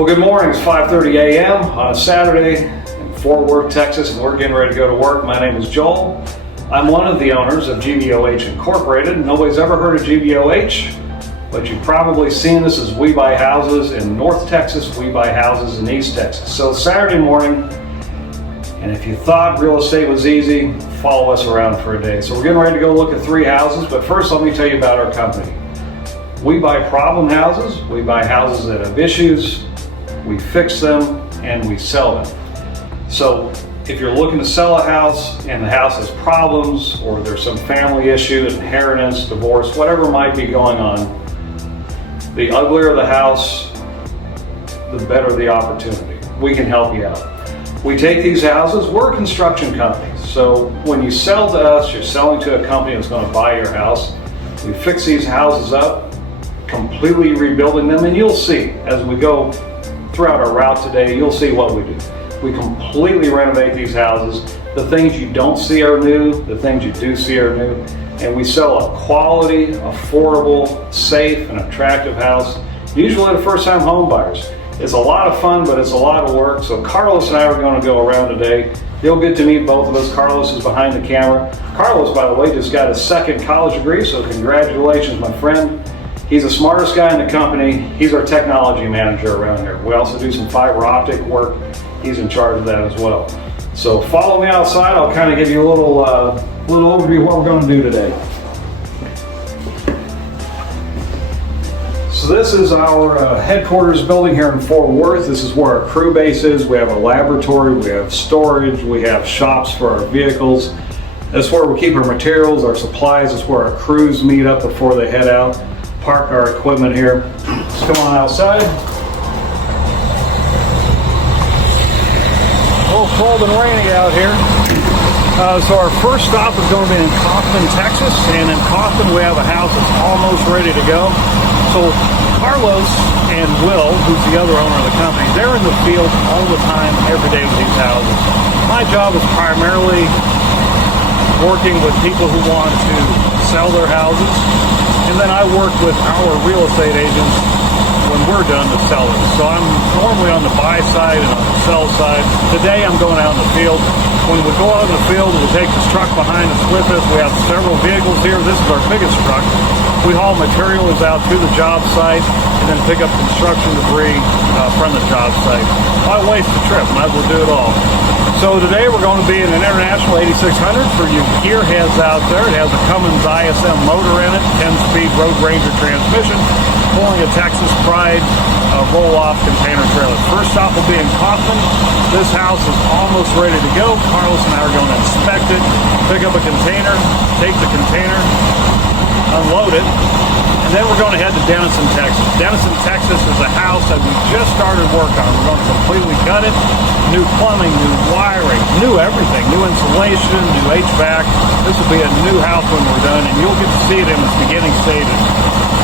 Well, good morning. It's 5:30 a.m. on a Saturday in Fort Worth, Texas, and we're getting ready to go to work. My name is Joel. I'm one of the owners of GBOH Incorporated. Nobody's ever heard of GBOH, but you've probably seen this as We Buy Houses in North Texas, We Buy Houses in East Texas. So Saturday morning, and if you thought real estate was easy, follow us around for a day. So we're getting ready to go look at 3 houses, but first let me tell you about our company. We buy problem houses, we buy houses that have issues, we fix them, and we sell them. So if you're looking to sell a house and the house has problems, or there's some family issue, inheritance, divorce, whatever might be going on, the uglier the house, the better the opportunity. We can help you out. We take these houses, we're a construction company. So when you sell to us, you're selling to a company that's going to buy your house. We fix these houses up, completely rebuilding them, and you'll see as we go throughout our route today, you'll see what we do. We completely renovate these houses. The things you don't see are new, the things you do see are new, and we sell a quality, affordable, safe, and attractive house, usually to first-time home buyers. It's a lot of fun, but it's a lot of work. So Carlos and I are going to go around today. You'll get to meet both of us. Carlos is behind the camera. Carlos, by the way, just got his second college degree, so congratulations, my friend. He's the smartest guy in the company. He's our technology manager around here. We also do some fiber optic work. He's in charge of that as well. So follow me outside. I'll kind of give you a little overview of what we're going to do today. So this is our headquarters building here in Fort Worth. This is where our crew base is. We have a laboratory, we have storage, we have shops for our vehicles. That's where we keep our materials, our supplies. That's where our crews meet up before they head out. Park our equipment here. Let's come on outside. A little cold and rainy out here. So our first stop is going to be in Kaufman, Texas, and in Kaufman we have a house that's almost ready to go. So Carlos and Will, who's the other owner of the company, they're in the field all the time, every day with these houses. My job is primarily working with people who want to sell their houses, and then I work with our real estate agents when we're done to sell it. So I'm normally on the buy side and on the sell side. Today I'm going out in the field. When we go out in the field, we take this truck behind us with us. We have several vehicles here. This is our biggest truck. We haul materials out to the job site and then pick up construction debris from the job site. Why waste the trip? Might as well do it all. So today we're going to be in an International 8600 for you gearheads out there. It has a Cummins ISM motor in it, 10-speed Road Ranger transmission, pulling a Texas Pride roll-off container trailer. First stop will be in Kaufman. This house is almost ready to go. Carlos and I are going to inspect it, pick up a container, take the container, unload it, and then we're going to head to Denison, Texas. Denison, Texas is a house that we just started work on. We're going to completely gut it. New plumbing, new wiring, new everything, new insulation, new HVAC. This will be a new house when we're done, and you'll get to see it in its beginning stages.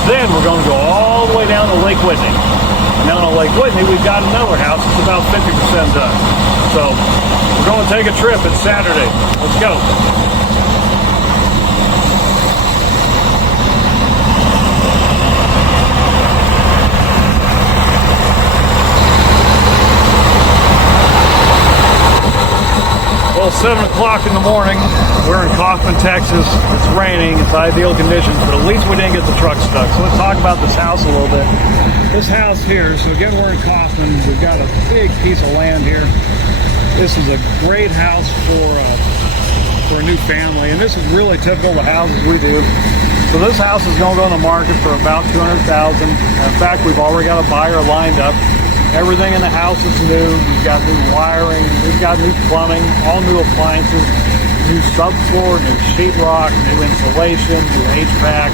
Then we're going to go all the way down to Lake Whitney. And down on Lake Whitney, we've got another house that's about 50% done. So we're going to take a trip. It's Saturday. Let's go. Well, 7 o'clock in the morning, we're in Kaufman, Texas. It's raining, it's ideal conditions, but at least we didn't get the truck stuck. So let's talk about this house a little bit. This house here, so again, we're in Kaufman. We've got a big piece of land here. This is a great house for a new family, and this is really typical of the houses we do. So this house is going to go on the market for about $200,000. In fact, we've already got a buyer lined up. Everything in the house is new. We've got new wiring, we've got new plumbing, all new appliances, new subfloor, new sheetrock, new insulation, new HVAC.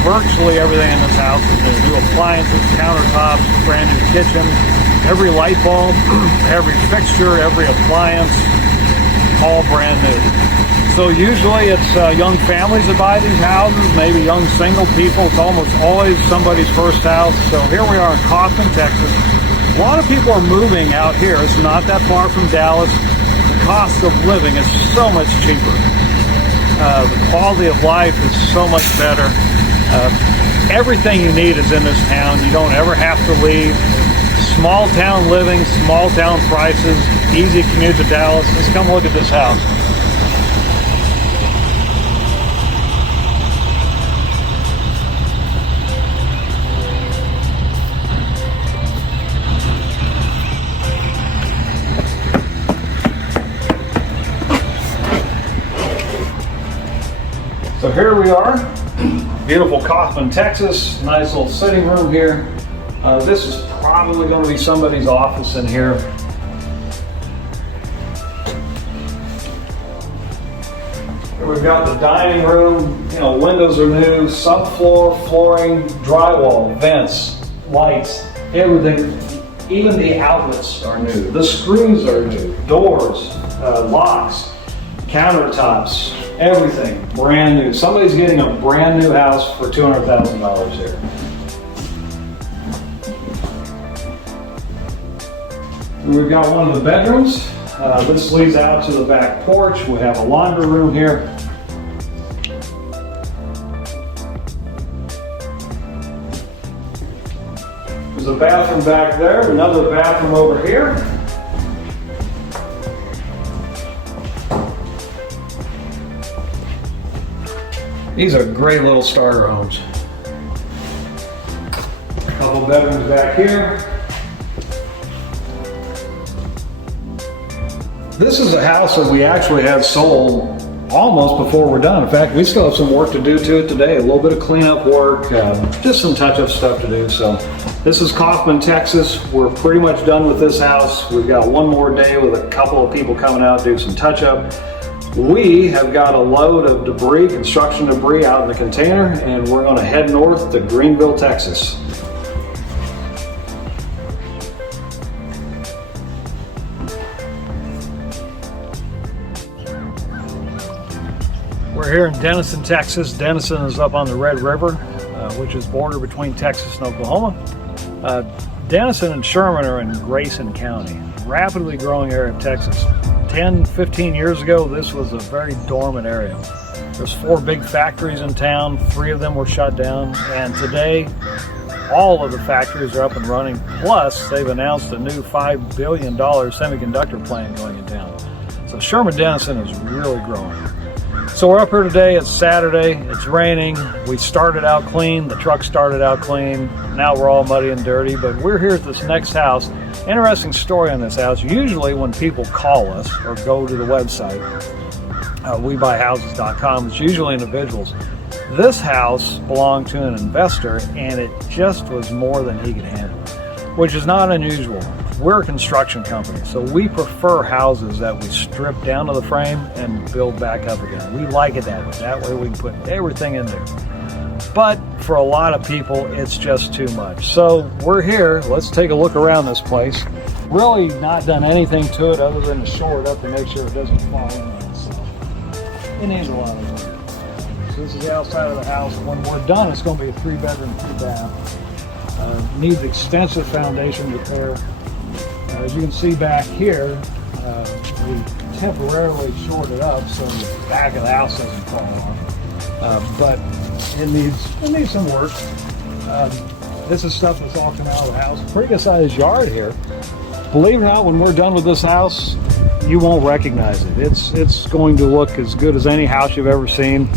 Virtually everything in this house is new. New appliances, countertops, brand new kitchen, every light bulb, every fixture, every appliance, all brand new. So usually it's young families that buy these houses, maybe young single people. It's almost always somebody's first house. So here we are in Kaufman, Texas. A lot of people are moving out here. It's not that far from Dallas. The cost of living is so much cheaper. The quality of life is so much better. Everything you need is in this town. You don't ever have to leave. Small town living, small town prices, easy commute to Dallas. Let's come look at this house. So here we are, beautiful Kaufman, Texas. Nice little sitting room here. This is probably going to be somebody's office in here. Here we've got the dining room. You know, windows are new, subfloor, flooring, drywall, vents, lights, everything. Even the outlets are new. The screws are new. Doors, locks, countertops, everything brand new. Somebody's getting a brand new house for $200,000 here. We've got one of the bedrooms. This leads out to the back porch. We have a laundry room here. There's a bathroom back there, another bathroom over here. These are great little starter homes. A couple bedrooms back here. This is a house that we actually had sold almost before we're done. In fact, we still have some work to do to it today. A little bit of cleanup work, just some touch-up stuff to do. So this is Kaufman, Texas. We're pretty much done with this house. We've got one more day with a couple of people coming out to do some touch-up. We have got a load of debris, construction debris out in the container, and we're going to head north to Greenville, Texas. We're here in Denison, Texas. Denison is up on the Red River, which is border between Texas and Oklahoma. Denison and Sherman are in Grayson County, rapidly growing area of Texas. 10, 15 years ago, this was a very dormant area. There's 4 big factories in town, 3 of them were shut down, and today all of the factories are up and running. Plus, they've announced a new $5 billion semiconductor plant going in town. So Sherman Denison is really growing. So we're up here today, it's Saturday, it's raining. We started out clean, the truck started out clean. Now we're all muddy and dirty, but we're here at this next house. Interesting story on this house. Usually when people call us or go to the website, WeBuyHouses.com, it's usually individuals. This house belonged to an investor and it just was more than he could handle, which is not unusual. We're a construction company, so we prefer houses that we strip down to the frame and build back up again. We like it that way. That way we can put everything in there. But for a lot of people, it's just too much. So we're here. Let's take a look around this place. Really not done anything to it other than to shore it up to make sure it doesn't fall in on itself. It needs a lot of work. So this is the outside of the house. When we're done, it's going to be a 3-bedroom, 2-bath. Needs extensive foundation repair. As you can see back here, we temporarily shored it up so the back of the house doesn't fall off. But it needs some work. This is stuff that's all come out of the house. Pretty good sized yard here. Believe it or not, when we're done with this house, you won't recognize it. It's going to look as good as any house you've ever seen.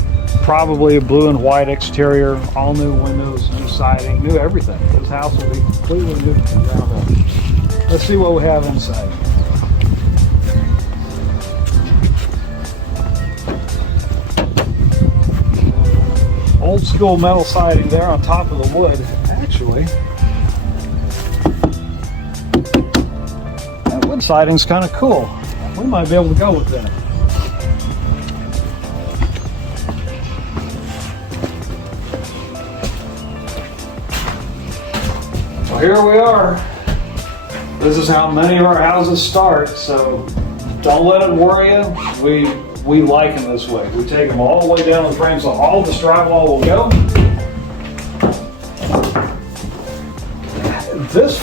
Probably a blue and white exterior, all new windows, new siding, new everything. This house will be completely new from the ground up. Let's see what we have inside. Old school metal siding there on top of the wood. Actually, that wood siding's kind of cool. We might be able to go with that. So here we are. This is how many of our houses start, so don't let it worry you. We like them this way. We take them all the way down the frame, so all this drywall will go. This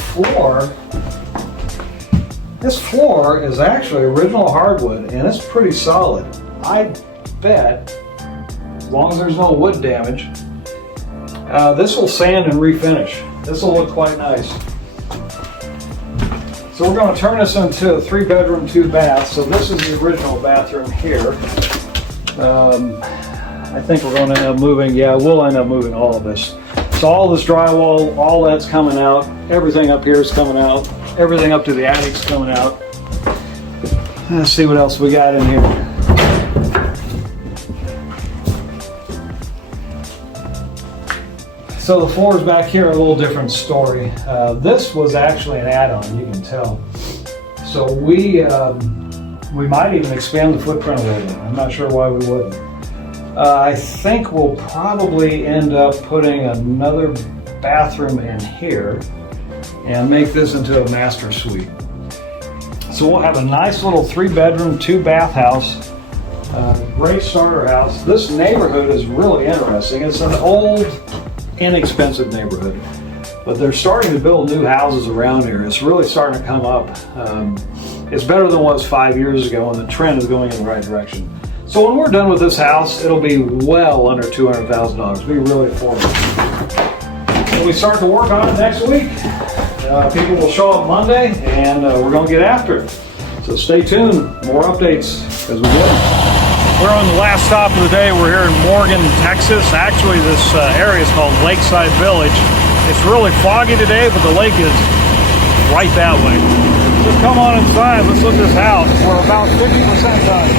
floor is actually original hardwood, and it's pretty solid. I bet, as long as there's no wood damage, this will sand and refinish. This will look quite nice. So we're going to turn this into a 3-bedroom, 2-bath. So this is the original bathroom here. I think we're going to end up moving, yeah, we'll end up moving all of this. So all this drywall, all that's coming out. Everything up here is coming out. Everything up to the attic's coming out. Let's see what else we got in here. So the floors back here are a little different story. This was actually an add-on, you can tell. So we might even expand the footprint a little bit. I'm not sure why we wouldn't. I think we'll probably end up putting another bathroom in here and make this into a master suite. So we'll have a nice little 3-bedroom, 2-bath house. Great starter house. This neighborhood is really interesting. It's an old, inexpensive neighborhood, but they're starting to build new houses around here. It's really starting to come up. It's better than it was 5 years ago, and the trend is going in the right direction. So when we're done with this house, it'll be well under $200,000. Be really affordable. When we start to work on it next week, people will show up Monday, and we're going to get after it. So stay tuned. More updates as we go. We're on the last stop of the day. We're here in Morgan, Texas. Actually, this area is called Lakeside Village. It's really foggy today, but the lake is right that way. Just come on inside. Let's look at this house. We're about 50% done.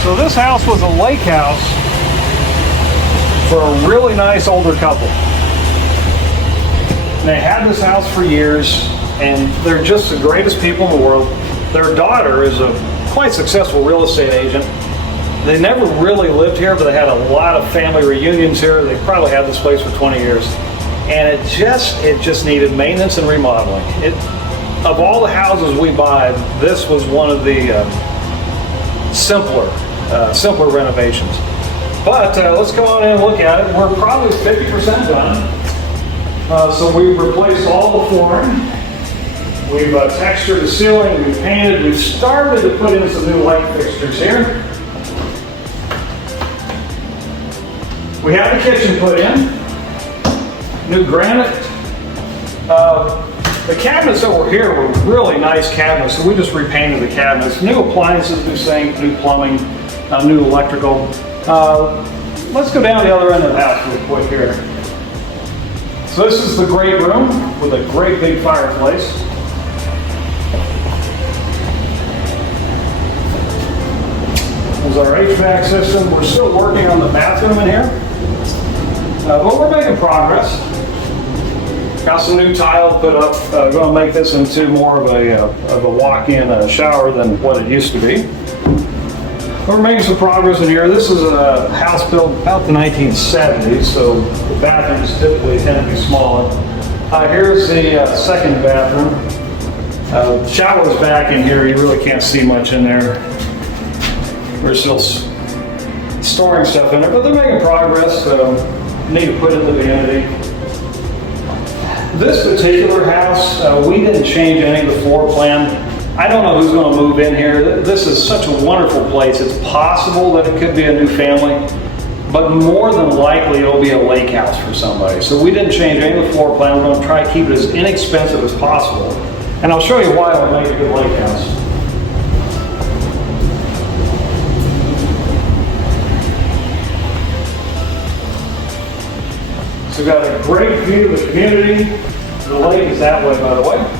So this house was a lake house for a really nice older couple. They had this house for years, and they're just the greatest people in the world. Their daughter is a quite successful real estate agent. They never really lived here, but they had a lot of family reunions here. They probably had this place for 20 years. And it just needed maintenance and remodeling. Of all the houses we buy, this was one of the simpler renovations. But let's go on in and look at it. We're probably 50% done. So we've replaced all the flooring. We've textured the ceiling. We've painted. We've started to put in some new light fixtures here. We have the kitchen put in. New granite. The cabinets that were here were really nice cabinets, so we just repainted the cabinets. New appliances, new sink, new plumbing, new electrical. Let's go down the other end of the house real quick here. So this is the great room with a great big fireplace. There's our HVAC system. We're still working on the bathroom in here, but we're making progress. Got some new tile put up. Going to make this into more of a walk-in shower than what it used to be. We're making some progress in here. This is a house built about the 1970s, so the bathrooms typically tend to be smaller. Here's the second bathroom. Shower's back in here. You really can't see much in there. We're still storing stuff in there, but they're making progress. Need to put in the vanity. This particular house, we didn't change any of the floor plan. I don't know who's going to move in here. This is such a wonderful place. It's possible that it could be a new family, but more than likely it'll be a lake house for somebody. So we didn't change any of the floor plan. We're going to try to keep it as inexpensive as possible. And I'll show you why it'll make a good lake house. So we've got a great view of the community. The lake is that way, by the way.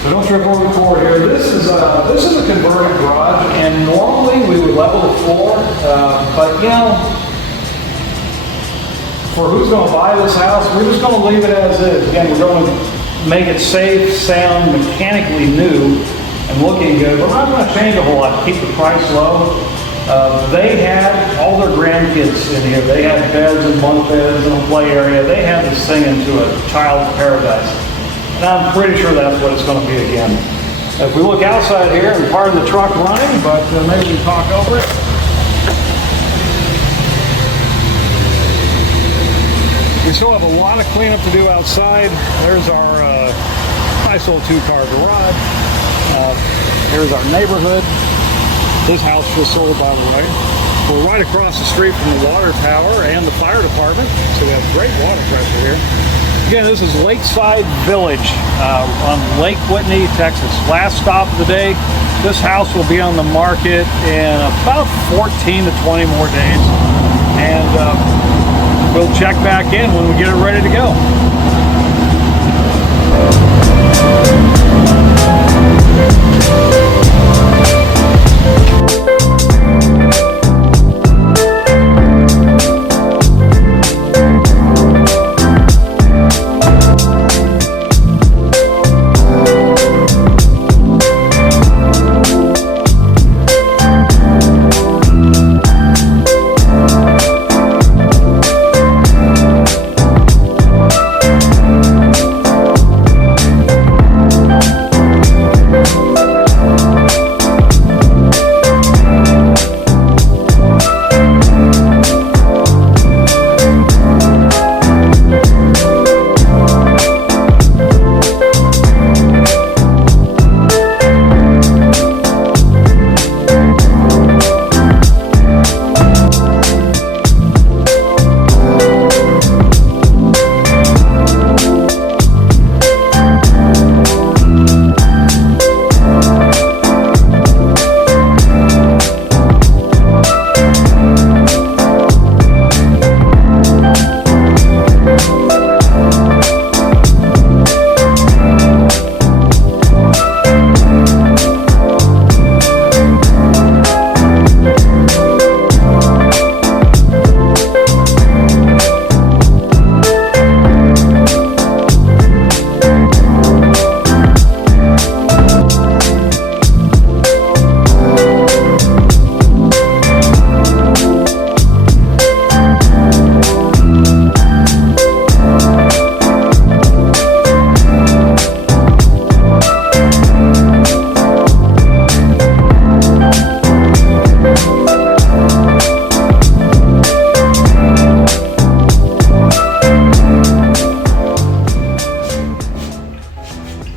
So don't trip over the floor here. This is a converted garage, and normally we would level the floor, but you know, for who's going to buy this house, we're just going to leave it as is. Again, we're going to make it safe, sound, mechanically new, and looking good. We're not going to change a whole lot to keep the price low. They had all their grandkids in here. They had beds and bunk beds and a play area. They had this thing into a child's paradise. And I'm pretty sure that's what it's going to be again. If we look outside here, and pardon the truck running, but maybe we can talk over it. We still have a lot of cleanup to do outside. There's our nice little 2-car garage. Here's our neighborhood. This house was sold, by the way. We're right across the street from the water tower and the fire department, so we have great water pressure here. Again, this is Lakeside Village on Lake Whitney, Texas. Last stop of the day. This house will be on the market in about 14 to 20 more days. And we'll check back in when we get it ready to go.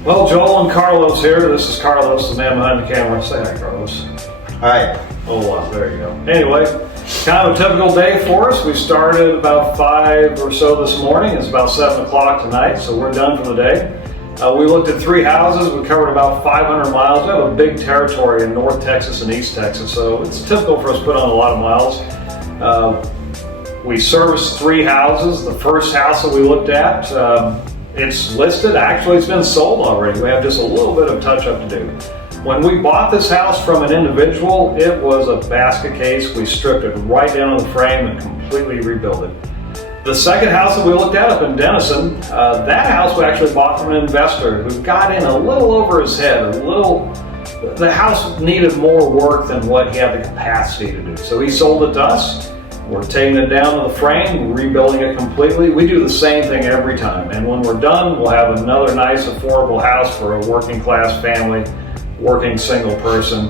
Well, Joel and Carlos here. This is Carlos, the man behind the camera. Say hi, Carlos. Hi. Oh, wow, there you go. Anyway, kind of a typical day for us. We started about 5 or so this morning. It's about 7 o'clock tonight, so we're done for the day. We looked at 3 houses. We covered about 500 miles. We have a big territory in North Texas and East Texas, so it's typical for us to put on a lot of miles. We serviced 3 houses. The first house that we looked at, it's listed. Actually, it's been sold already. We have just a little bit of touch-up to do. When we bought this house from an individual, it was a basket case. We stripped it right down on the frame and completely rebuilt it. The second house that we looked at up in Denison, that house we actually bought from an investor who got in a little over his head. The house needed more work than what he had the capacity to do. So he sold it to us. We're taking it down to the frame, rebuilding it completely. We do the same thing every time. And when we're done, we'll have another nice, affordable house for a working class family, working single person.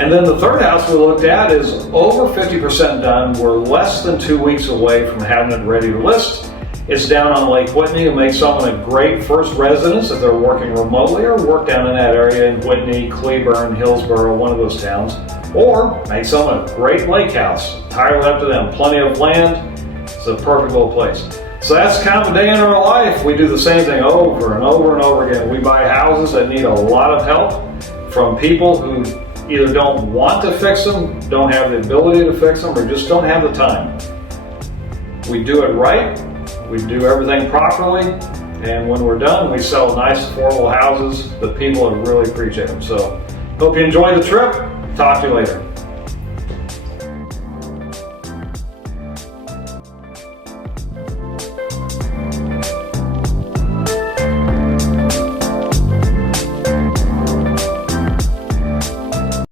And then the third house we looked at is over 50% done. We're less than 2 weeks away from having it ready to list. It's down on Lake Whitney. It makes someone a great first residence if they're working remotely or work down in that area in Whitney, Cleburne, Hillsboro, one of those towns. Or make someone a great lake house. Entirely up to them. Plenty of land. It's a perfect little place. So that's kind of a day in our life. We do the same thing over and over and over again. We buy houses that need a lot of help from people who either don't want to fix them, don't have the ability to fix them, or just don't have the time. We do it right. We do everything properly. And when we're done, we sell nice, affordable houses that people really appreciate them. So hope you enjoy the trip. Talk to you later.